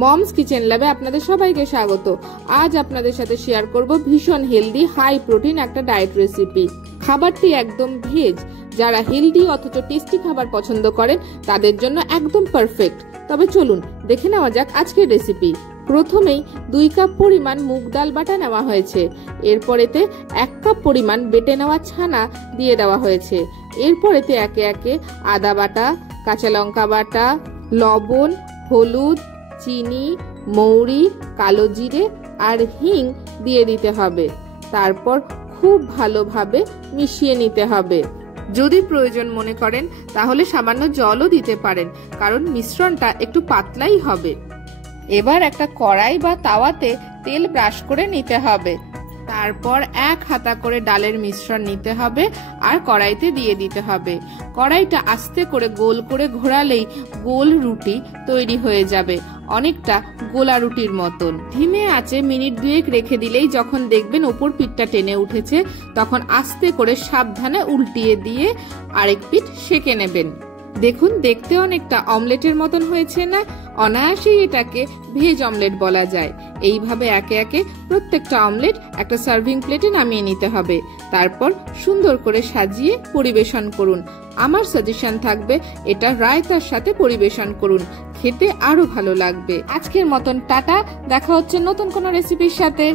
Moms kitchen ল্যাবে আপনাদের সবাইকে স্বাগত। আজ আপনাদের সাথে শেয়ার করব ভীষণ হেলদি হাই প্রোটিন একটা ডায়েট রেসিপি। খাবারটি একদম ভেজ, যারা হেলদি অথচ টেস্টি খাবার পছন্দ করেন তাদের জন্য একদম পারফেক্ট। তবে চলুন দেখে নেওয়া যাক আজকের রেসিপি। প্রথমেই 2 কাপ পরিমাণ মুগ ডাল বাটা নেওয়া হয়েছে। এরপরেতে 1 কাপ পরিমাণ বেটে নেওয়া ছানা দিয়ে দেওয়া হয়েছে। এরপরেতে একে একে আদা বাটা, কাঁচা লঙ্কা বাটা, লবণ, হলুদ, চিনি, মৌরি, কালো জিরে আর হিং দিয়ে দিতে হবে। তারপর খুব ভালোভাবে মিশিয়ে নিতে হবে। যদি প্রয়োজন মনে করেন তাহলে সামান্য জলও দিতে পারেন, কারণ মিশ্রণটা একটু পাতলাই হবে। এবার একটা কড়াই বা তাওয়াতে তেল ব্রাশ করে নিতে হবে। তারপর 1 হাতা করে ডালের মিশ্রণ নিতে হবে আর কড়াইতে দিয়ে দিতে হবে। কড়াইটা আস্তে করে গোল করে ঘোরালেই গোল রুটি তৈরি হয়ে যাবে, অনেকটা গোলা রুটির মতন। ধিমে আঁচে মিনিট 2 রেখে দিলেই যখন দেখবেন উপর পিঠটা টেনে উঠেছে, তখন আস্তে করে সাবধানে উল্টিয়ে দিয়ে আরেক পিঠ সেঁকে নেবেন। দেখুন, দেখতে অনেকটা অমলেটের মতন হয়েছে না? অনায়াসেই এটাকে ভেজ অমলেট বলা যায়। এইভাবে একে একে প্রত্যেকটা অমলেট একটা সার্ভিং প্লেটে নামিয়ে নিতে হবে। তারপর সুন্দর করে সাজিয়ে পরিবেশন করুন। আমার সাজেশন থাকবে এটা রায়তার সাথে পরিবেশন করুন, খেতে আরো ভালো লাগবে। আজকের মতন টাটা, দেখা হচ্ছে নতুন কোনো রেসিপির সাথে।